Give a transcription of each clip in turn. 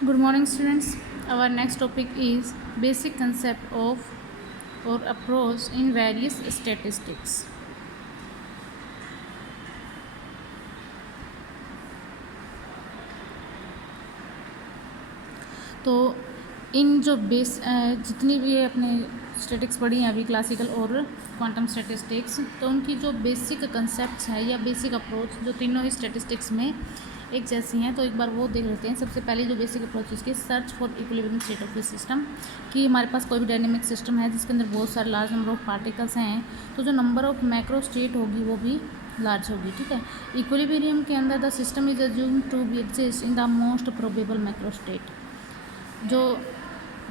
Good morning, students. Our next topic is basic concept of or approach in various statistics. तो इन जो जितनी भी अपने स्टैटिक्स पढ़ी हैं अभी क्लासिकल और क्वांटम स्टैटिस्टिक्स, तो उनकी जो बेसिक कंसेप्ट्स हैं या बेसिक अप्रोच जो तीनों ही स्टैटिस्टिक्स में एक जैसी हैं, तो एक बार वो देख लेते हैं। सबसे पहले जो बेसिक अप्रोच इसकी search for equilibrium state of the system, कि हमारे पास कोई भी डायनेमिक सिस्टम है जिसके अंदर बहुत सारे लार्ज नंबर ऑफ पार्टिकल्स हैं, तो जो नंबर ऑफ मैक्रो स्टेट होगी वो भी लार्ज होगी। ठीक है, इक्विलिब्रियम के अंदर the system is assumed to be exist in the most probable macro state. जो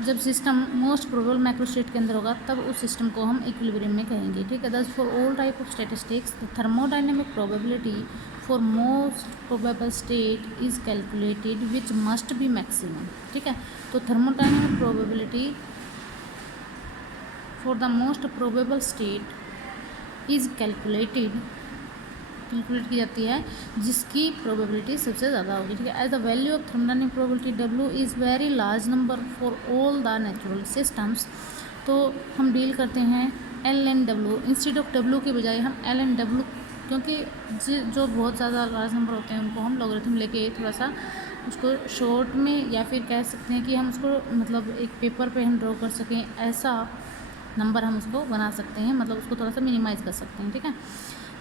जब system most probable macro state के अंदर होगा तब उस सिस्टम को हम इक्विलिब्रियम में कहेंगे। ठीक है, दस for all type of statistics the thermodynamic probability for most probable state is calculated which must be maximum. ठीक है, तो thermodynamic probability for the most probable state is calculate की जाती है जिसकी प्रोबेबिलिटी सबसे ज़्यादा होगी। ठीक है, as the value of thermodynamic probability W is very large number for all the natural systems. तो हम डील करते हैं L N W instead of W के बजाय हम एल एन डब्ल्यू, क्योंकि जो बहुत ज़्यादा लार्ज नंबर होते हैं उनको हम लॉगरिथम लेके थोड़ा सा उसको शॉर्ट में, या फिर कह सकते हैं कि हम उसको मतलब एक पेपर पे हम ड्रॉ कर सकें, ऐसा नंबर हम उसको बना सकते हैं, मतलब उसको थोड़ा सा मिनिमाइज़ कर सकते हैं। ठीक है,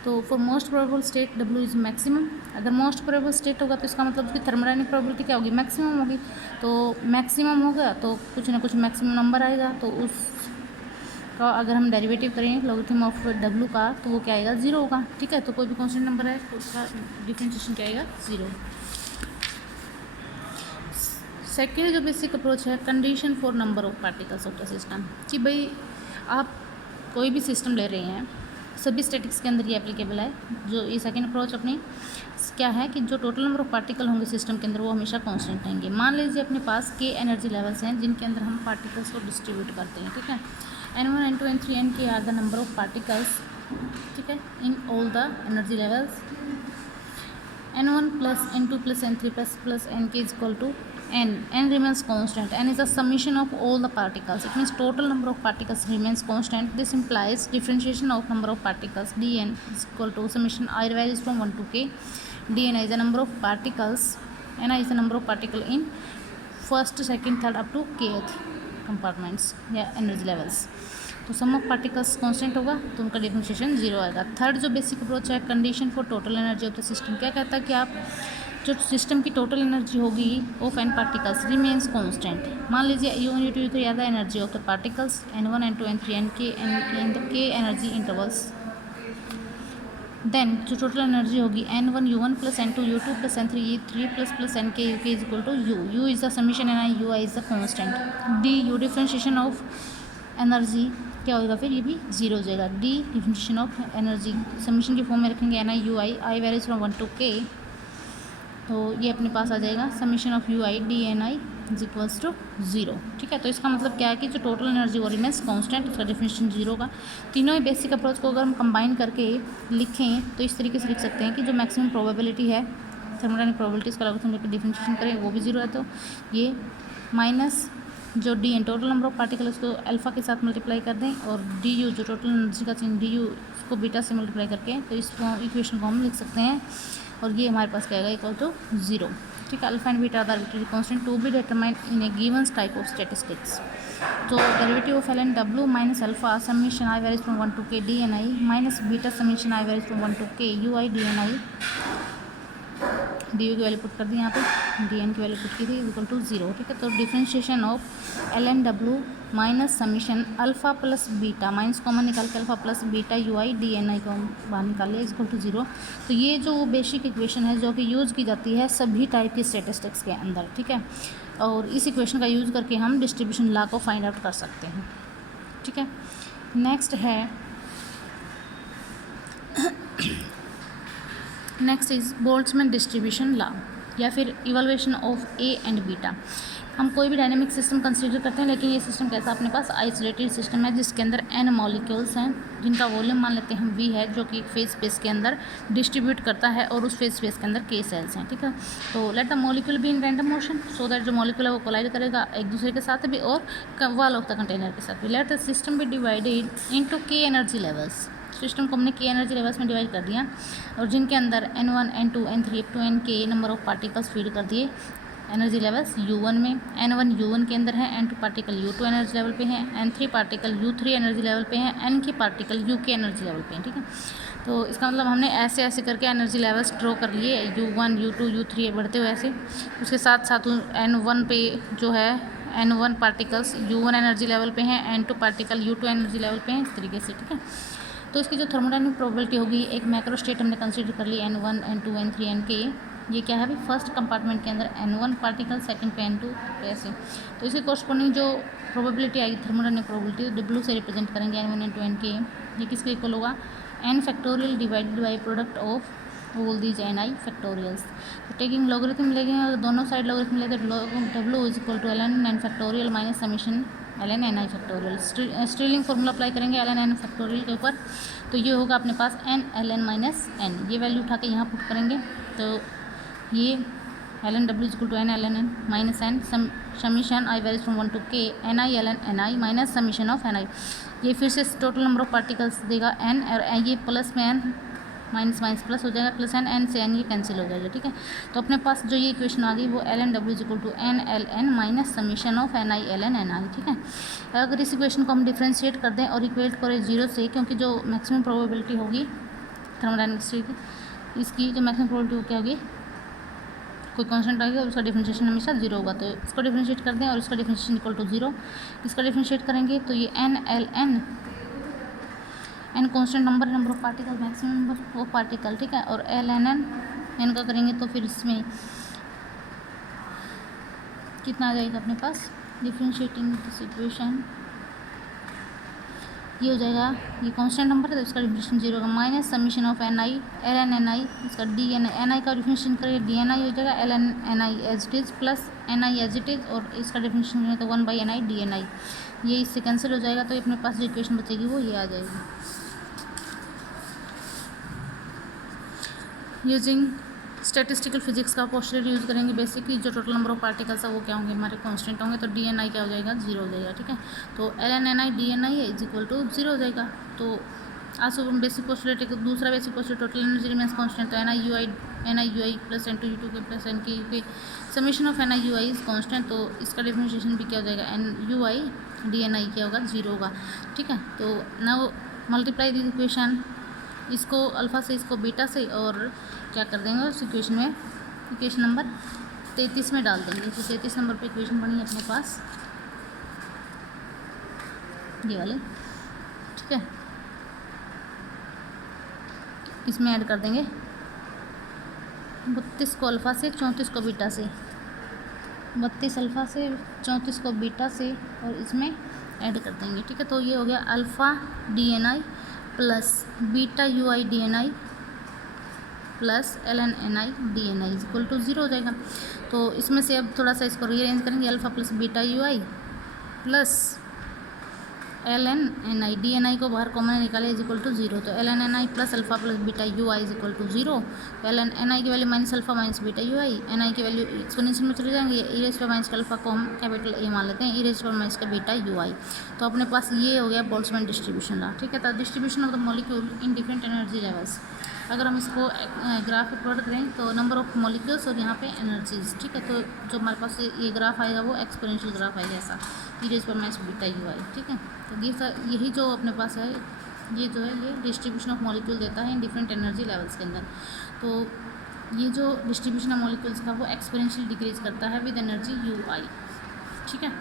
तो for most probable state W is maximum. अगर मोस्ट प्रोबेबल स्टेट होगा तो इसका मतलब उसकी थर्मोडायनेमिक प्रोबेबिलिटी क्या होगी, मैक्सिमम होगी। तो मैक्सिमम होगा तो कुछ ना कुछ मैक्सिमम नंबर आएगा, तो उसका अगर हम डेरिवेटिव करें लॉगरिथम ऑफ डब्ल्यू का तो वो क्या आएगा, ज़ीरो होगा। ठीक है, तो कोई भी कॉन्स्टेंट नंबर है तो उसका डिफरेंशिएशन क्या आएगा, ज़ीरो। सेकेंड जो बेसिक अप्रोच है condition for number of particles of the system, कि भाई आप कोई भी सिस्टम ले रहे हैं, सभी स्टैटिक्स के अंदर ये एप्लीकेबल है। जो ये सेकंड अप्रोच अपनी क्या है कि जो टोटल नंबर ऑफ पार्टिकल होंगे सिस्टम के अंदर वो हमेशा कांस्टेंट रहेंगे। मान लीजिए अपने पास के एनर्जी लेवल्स हैं जिनके अंदर हम पार्टिकल्स को डिस्ट्रीब्यूट करते हैं। ठीक है, N1 N2 N3 Nk are the number of particles. ठीक है, in all the energy levels N1 plus N2 plus N3 plus Nk is equal to n remains constant. N is the summation of all the particles. It means total number of particles remains constant. This implies differentiation of number of particles dn is equal to summation I varies from 1 to k. dni is the number of particles, ni is the number of particle in first, second, third up to kth compartments या energy levels. तो sum of particles constant होगा तो उनका differentiation zero आएगा। Third जो basic approach है condition for total energy of the system, क्या कहता है कि आप जो सिस्टम की टोटल एनर्जी होगी of N particles remains constant. मान लीजिए U1 U2 U3 are the energy of the particles N1 N2 N3 Nk in the k energy intervals. Then जो टोटल एनर्जी होगी N1 U1 plus N2 U2 plus N3 E3 plus Nk Uk is equal to U is the summation N I, UI is the constant. D U differentiation of energy क्या होगा, फिर ये भी zero हो जाएगा। D differentiation of energy summation की form में रखेंगे N I U I varies from 1 to k, तो ये अपने पास आ जाएगा summation of U I D N I is equals to zero. ठीक है, तो इसका मतलब क्या है कि जो टोटल एनर्जी वो रिमेंस कांस्टेंट, उसका डिफरेंशिएशन जीरो होगा। तीनों ही बेसिक अप्रोच को अगर हम कंबाइन करके लिखें तो इस तरीके से लिख सकते हैं कि जो मैक्सिमम प्रोबेबिलिटी है थर्मोडायनेमिक प्रोबेबिलिटी, इसका अगर हम लेकर डिफरेंशिएशन करें वो भी जीरो है, तो ये माइनस जो D N total number of particle उसको अल्फ़ा के साथ मल्टीप्लाई कर दें, और डी यू जो टोटल एनर्जी का चिन्ह डी यू उसको बीटा से मल्टीप्लाई करके तो इस इक्वेशन को हम लिख सकते हैं, और ये हमारे पास क्या आएगा, इक्वल टू जीरो। ठीक है, alpha and beta are arbitrary constant to be determined in a given type of statistics. तो derivative of L N W minus alpha summation I varies from 1 to k D N I minus beta summation I varies from 1 to k U I D N I, D U की value put कर दी यहाँ पे, D N की value put की थी equal to zero. ठीक है, तो differentiation of L N W minus summation alpha plus beta, minus common निकाल के alpha plus beta U I D N I को बाहर निकाल लिया इक्वल टू जीरो। तो ये जो बेसिक इक्वेशन है जो कि यूज़ की जाती है सभी टाइप की स्टैटिस्टिक्स के अंदर। ठीक है, और इस इक्वेशन का यूज़ करके हम डिस्ट्रीब्यूशन लॉ को फाइंड आउट कर सकते हैं। ठीक है, next is Boltzmann distribution law. या फिर evaluation of A and beta. हम कोई भी डायनेमिक सिस्टम कंसीडर करते हैं, लेकिन ये सिस्टम कैसा अपने पास आइसोलेटेड सिस्टम है जिसके अंदर n मॉलिक्यूल्स हैं जिनका वॉल्यूम मान लेते हैं हम v है, जो कि एक फेज स्पेस के अंदर डिस्ट्रीब्यूट करता है और उस फेज स्पेस के अंदर k सेल्स हैं। ठीक है, तो let the molecule be in random motion so that जो मॉलिक्यूल है वो कोलाइड करेगा एक दूसरे के साथ भी और वॉल ऑफ द कंटेनर के साथ भी। Let the system be divided into k energy levels. System को हमने k एनर्जी लेवल्स में डिवाइड कर दिया और जिनके अंदर n1 n2 n3 up to nk number of particles feed कर दिए एनर्जी लेवल्स u1 में। n1 u1 के अंदर है, n2 particle u2 energy level पे हैं, n3 particle u3 energy level पे हैं, n के पार्टिकल uk एनर्जी लेवल पे हैं। ठीक है, तो इसका मतलब हमने ऐसे ऐसे करके एनर्जी लेवल्स ड्रॉ कर लिए, u1 u2 u3 बढ़ते हुए ऐसे। उसके साथ साथ n1 पे जो है n1 particles u1 energy level पे हैं, n2 particle u2 energy level पे हैं, इस तरीके से। ठीक है, तो इसकी जो थर्मोडायनामिक प्रोबेबिलिटी होगी, एक मैक्रो स्टेट हमने कंसीडर कर ली n1 n2 n3 nk। ये क्या है अभी फर्स्ट कंपार्टमेंट के अंदर n1 पार्टिकल, सेकंड पे n2 ऐसे। तो इसके कॉरस्पॉन्डिंग जो प्रोबेबिलिटी आएगी थर्मोडायनामिक प्रोबेबिलिटी w से रिप्रेजेंट करेंगे n1 n2 nk। ये किसके इक्वल होगा n factorial divided by product of all these ni factorials. तो टेकिंग लॉगरिथम लेंगे, अगर दोनों साइड लॉगरिथम लेते तो w is equal to ln n factorial minus summation ln ni factorial. Stirling formula apply करेंगे ln n फैक्टोरियल के ऊपर, तो ये होगा अपने पास n ln माइनस n। ये वैल्यू उठा के यहाँ पुट करेंगे तो ये ln w equal to n ln n minus n summation i varies from 1 to k ni ln ni minus summation of ni। ये फिर से टोटल नंबर ऑफ पार्टिकल्स देगा n और ये प्लस में n माइनस माइनस प्लस हो जाएगा, plus n से n ये कैंसिल हो जाएगा। ठीक है, तो अपने पास जो ये इक्वेशन आ गई वो ln w equal to n ln minus summation of ni ln ni। ठीक है, अगर इस इक्वेशन को हम डिफ्रेंशिएट कर दें और इक्वेट करें जीरो से, क्योंकि जो मैक्सिमम प्रोबेबिलिटी होगी थर्मोडायनामिक्स की, इसकी जो मैक्सिमम प्रोबेबिलिटी क्या होगी, कोई कांस्टेंट आएगा और उसका डिफरेंशिएशन हमेशा जीरो होगा। तो इसको डिफरेंशिएट कर दें और इसका डिफरेंशिएशन इक्वल टू जीरो। इसका डिफरेंशिएट करेंगे तो ये n ln n constant number of particle, maximum number of particle. ठीक है, और ln n का करेंगे तो फिर इसमें कितना आ जाएगा अपने पास डिफरेंशिएटिंग दिस इक्वेशन, ये हो जाएगा, ये कांस्टेंट नंबर है तो इसका डिफरेंशिएशन जीरो होगा, minus summation of ni ln ni, इसका ni का डिफरेंशिएशन करेंगे dni हो जाएगा ln ni as it is plus ni as it is, और इसका डिफरेंशिएशन है तो 1/ni dni, ये इससे कैंसिल हो जाएगा। तो अपने पास जो इक्वेशन बचेगी वो ये आ जाएगी। यूजिंग स्टैटिस्टिकल फिजिक्स का पोस्टुलेट यूज़ करेंगे। बेसिकली जो टोटल नंबर ऑफ पार्टिकल्स है वो क्या होंगे, हमारे कांस्टेंट होंगे, तो dni क्या हो जाएगा, जीरो हो जाएगा। ठीक है, तो ln ni dni is equal to zero हो जाएगा। तो आज बेसिक पोस्टुलेट, एक दूसरा basic postulate total energy remains constant, तो ni ui plus n2 u2 के plus n K uk summation of ni ui is constant. तो इसका डिफरेंशिएशन भी क्या हो जाएगा, n ui dni क्या होगा, जीरो होगा। ठीक है, तो नाउ मल्टीप्लाई दिस इक्वेशन, इसको अल्फ़ा से इसको बीटा से, और क्या कर देंगे उस इक्वेशन में, इक्वेशन नंबर 33 में डाल देंगे। तो 33 नंबर पे इक्वेशन बनी अपने पास ये वाले। ठीक है, इसमें ऐड कर देंगे 32 को अल्फ़ा से 34 को बीटा से, 32 अल्फ़ा से 34 को बीटा से, और इसमें ऐड कर देंगे। ठीक है, तो ये हो गया alpha dni plus beta ui dni plus ln ni dni is equal to zero हो जाएगा। तो इसमें से अब थोड़ा सा इसको रीअरेंज करेंगे, alpha plus beta ui plus ln ni dni को बाहर कॉमन निकाले इज इक्वल टू जीरो। तो ln ni plus alpha plus beta ui is equal to zero. ln ni की value minus alpha minus beta ui, ni की value exponential में चले जाएंगे, e raise to minus का alpha को हम capital A मान लेते हैं, e रेज़ टू माइनस का बीटा ui। तो अपने पास ये हो गया बोल्ट्जमैन डिस्ट्रीब्यूशन रहा। ठीक है, तो distribution of the molecule in different energy levels. अगर हम इसको ग्राफ पे प्लॉट करें तो नंबर ऑफ मॉलिक्यूल्स और यहाँ पे एनर्जीज। ठीक है, तो जो हमारे पास ये ग्राफ आएगा वो एक्सपोनेंशियल ग्राफ आएगा ऐसा, e raise to minus beta ui। ठीक है, तो यही जो अपने पास है, ये जो है ये डिस्ट्रीब्यूशन ऑफ मॉलिक्यूल देता है इन डिफरेंट एनर्जी लेवल्स के अंदर। तो ये जो डिस्ट्रीब्यूशन ऑफ मॉलिक्यूल्स का वो एक्सपोनेंशियल डिक्रीज करता है विद एनर्जी ui। ठीक है,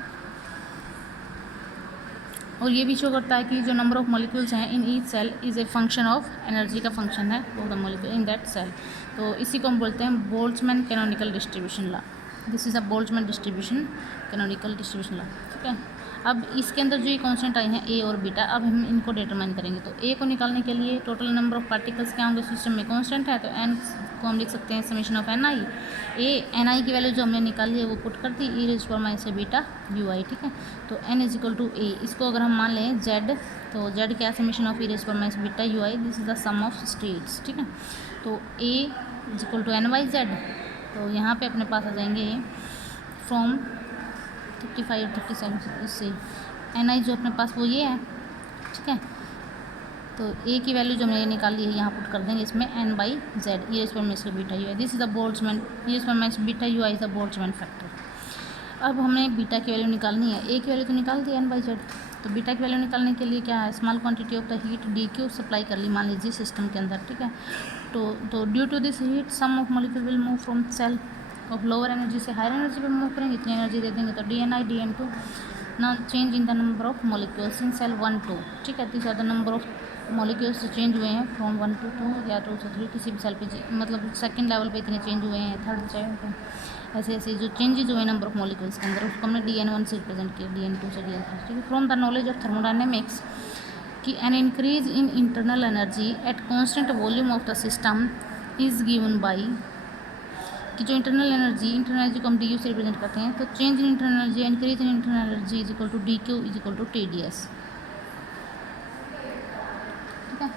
और ये भी शो करता है कि जो नंबर ऑफ मॉलिक्यूल्स हैं in each cell is a function of energy का फंक्शन है of the molecule in that cell. तो इसी को हम बोलते हैं Boltzmann canonical distribution law. This is a Boltzmann distribution canonical distribution law. ठीक है, अब इसके अंदर जो ये कांस्टेंट आए हैं ए और बीटा, अब हम इनको डिटरमाइन करेंगे। तो ए को निकालने के लिए टोटल नंबर ऑफ पार्टिकल्स क्या होंगे सिस्टम में, कांस्टेंट है तो एन इसको हम लिख सकते हैं summation of N I A, N I की वैल्यू जो हमने निकाली है वो पुट कर दी, ई रेज पर माइनस बीटा यू आई, ठीक है। तो N is equal to A, इसको अगर हम मान लें जेड, तो जेड क्या है समीशन ऑफ ई रेज पर minus beta U I, this is the sum of states, ठीक है। तो A is equal to N Y Z, तो यहाँ पे अपने पास आ जाएंगे फ्रॉम 35 37 से एन आई जो अपने पास वो ये है, ठीक है। तो ए की वैल्यू जो हमने ये निकाली है यहाँ पुट कर देंगे इसमें N by Z, E raise पर minus beta U I, this is the Boltzmann, E raise पर minus beta U I is the Boltzmann factor. अब हमें बीटा की वैल्यू निकालनी है, ए की वैल्यू तो निकाल दी एन बाई जेड, तो बीटा की वैल्यू निकालने के लिए क्या है, small quantity of the heat D Q supply कर ली मान लीजिए सिस्टम के अंदर, ठीक है। तो due to this heat sum of molecule will move from cell of lower energy से हायर एनर्जी पर मूव करेंगे, इतनी एनर्जी दे देंगे, तो D N I D N two ना change in the number of molecules in cell 1 2, ठीक है। This are the number of molecules जो चेंज हुए हैं फ्रॉम 1 to 2 या 2 से 3, किसी भी सेल पे मतलब सेकंड लेवल पे इतने चेंज हुए हैं, थर्ड चाहे तो ऐसे ऐसे जो चेंजेज हुए नंबर ऑफ मॉलिक्यूल्स के अंदर उसको हमने DN1 से रिप्रेजेंट किया, DN2 से DN3, ठीक है। From the knowledge of thermodynamics कि an increase in internal energy at constant volume of the system is given by, कि जो इंटरनल एनर्जी को हम डी यू से रिप्रेजेंट करते हैं, तो change in internal energy, increase in internal energy is equal to D Q is equal to T D S, ठीक है।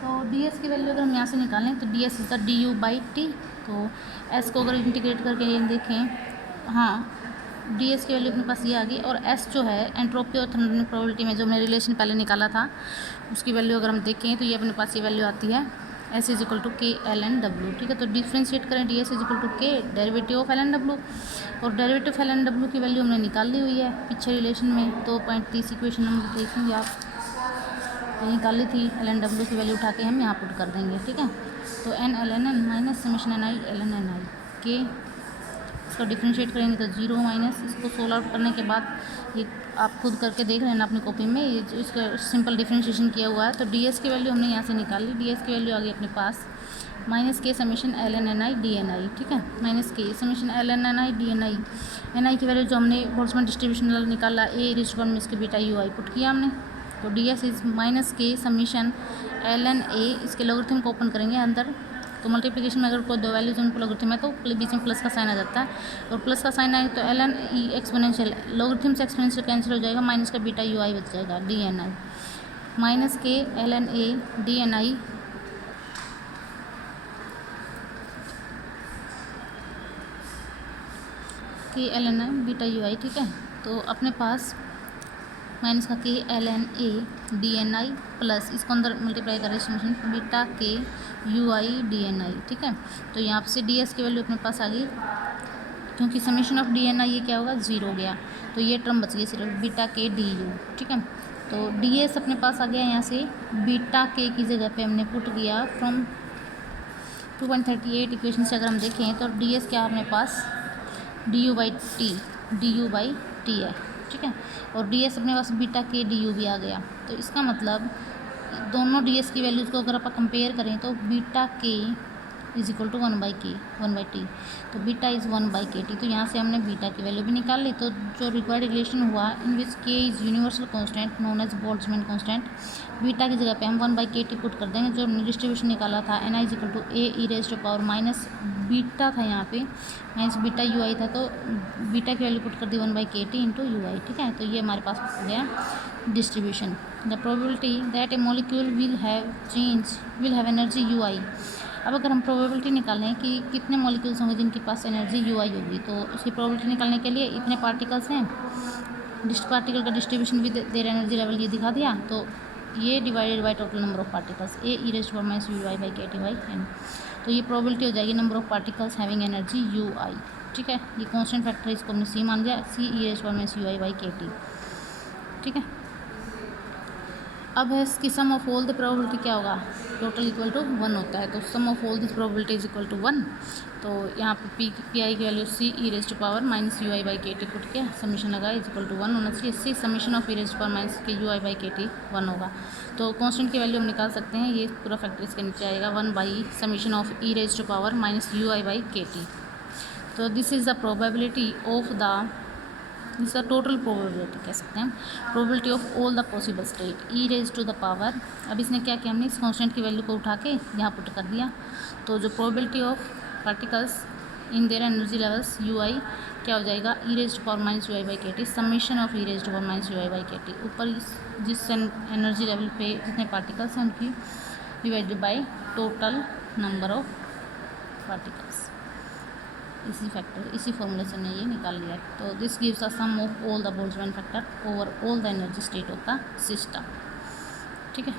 तो डी एस की वैल्यू अगर हम यहाँ से निकालें तो D S is the D you by T, तो एस को अगर इंटीग्रेट करके ये देखें, हाँ डी एस की वैल्यू अपने पास ये आ गई, और एस जो है एंट्रोपी और थर्मोडायनेमिक प्रोबेबिलिटी में जो हमने रिलेशन पहले निकाला था उसकी वैल्यू अगर हम देखें तो ये अपने पास ये वैल्यू आती है S is equal to K L N W, ठीक है। तो डिफ्रेंशिएट करें D S is equal to K derivative of L N W, और derivative of L N W की वैल्यू हमने निकाल ली हुई है पीछे रिलेशन में, 2.30 इक्वेशन नंबर देखेंगे आप, तो निकाली थी एल एन डब्ल्यू की वैल्यू उठा के हम यहाँ पुट कर देंगे, ठीक है। तो N L N N minus summation N I L N N I के, इसको डिफ्रेंशिएट करेंगे तो 0 माइनस, इसको सोल्व आउट करने के बाद ये आप खुद करके देख लेना अपनी कॉपी में, ये जो इसका सिंपल डिफ्रेंशिएशन किया हुआ है। तो डी एस की वैल्यू हमने यहाँ से निकाल ली, डी एस की वैल्यू आ गई अपने पास minus K summation L N N I D N I, ठीक है। Minus K summation L N N I D N I की वैल्यू जो हमने बोल्ट्जमैन डिस्ट्रीब्यूशन निकाला ए रिच वन में इसके बीटा यू आई पुट किया हमने, तो डी एस इज माइनस के समीशन एल एन ए, इसके लॉगरिथम को ओपन करेंगे अंदर, तो मल्टीप्लिकेशन में अगर कोई दो वैल्यूज उनको लॉगरिथम है तो बीच में प्लस का साइन आ जाता है, और प्लस का साइन आए तो L N E exponential, logarithm से एक्सपोनेंशियल कैंसिल हो जाएगा, माइनस का बीटा यू आई बच जाएगा D N I, minus K L N A D N I K L N I beta U I, ठीक है। तो अपने पास माइनस का K L N A D N I plus इसको अंदर मल्टीप्लाई करें summation beta K U I D N I, ठीक है। तो यहाँ से डी एस की वैल्यू अपने पास आ गई, क्योंकि समेशन ऑफ डी एन आई ये क्या होगा 0 हो गया, तो ये टर्म बच गई सिर्फ बीटा के डी यू, ठीक है। तो डी एस अपने पास आ गया यहाँ से बीटा के की जगह पे हमने पुट किया फ्रॉम 2.38 इक्वेशन से अगर हम देखें तो डी एस क्या अपने पास डी यू बाई टी है, ठीक है। और डी एस अपने पास बीटा के डी यू भी आ गया, तो इसका मतलब दोनों डी एस की वैल्यूज़ को अगर आप कंपेयर करें तो बीटा के is equal to 1 by T, तो beta is 1 by K T, तो यहाँ से हमने बीटा की वैल्यू भी निकाल ली। तो जो रिक्वायर्ड रिलेशन हुआ in which K is universal constant known as Boltzmann constant, beta की जगह पे हम 1 बाई के टी पुट कर देंगे, जो हमने डिस्ट्रीब्यूशन निकाला था N I is equal to A E raise to power minus beta था यहाँ पे माइनस बीटा यू आई था, तो बीटा की वैल्यू पुट कर दी 1 by K T into U I, ठीक है। तो ये हमारे पास हो गया distribution. The probability that a molecule will have energy U I, अब अगर हम प्रोबेबिलिटी निकालें कि कितने मॉलिक्यूल्स होंगे जिनके पास एनर्जी यू आई होगी, तो उसकी प्रोबेबिलिटी निकालने के लिए इतने पार्टिकल्स हैं, पार्टिकल का डिस्ट्रीब्यूशन भी देर एनर्जी लेवल ये दिखा दिया, तो ये divided by total number of particles A E raise to power minus U I by K T by N, तो ये प्रोबेबिलिटी हो जाएगी number of particles having energy U I, ठीक है। ये कांस्टेंट फैक्टर इसको हमने सी मान लिया, C E raise to power minus U I by K T, ठीक है। अब है इसकी sum of all the probability क्या होगा, टोटल इक्वल टू 1 होता है, तो sum of all this probability is equal to 1, तो यहाँ पे पी आई की value C E raise to power minus U I by K T put किया, समीशन लगा इज इक्वल टू 1 होना चाहिए, C summation of E raise to power minus K U I by K T 1 होगा। तो constant की value हम निकाल सकते हैं, ये पूरा फैक्टर इसके नीचे आएगा 1 बाई summation of E raise to power minus U I by K T. तो this is the probability of the इसका टोटल प्रोबेबिलिटी कह सकते हैं हम, probability of all the possible state E raise to the power. अब इसने क्या किया, हमने इस कांस्टेंट की वैल्यू को उठा के यहाँ पुट कर दिया, तो जो probability of particles in their energy levels U I क्या हो जाएगा, E raise to power minus U I by K T, summation of E raise to power minus U I by K T, ऊपर जिस energy level पे जितने particles हैं उनकी divided by total number of particles. इसी factor, इसी फॉर्मूले से हमने ये निकाल लिया। तो this gives a sum of all the Boltzmann factor over all the energy state of the system. ठीक है।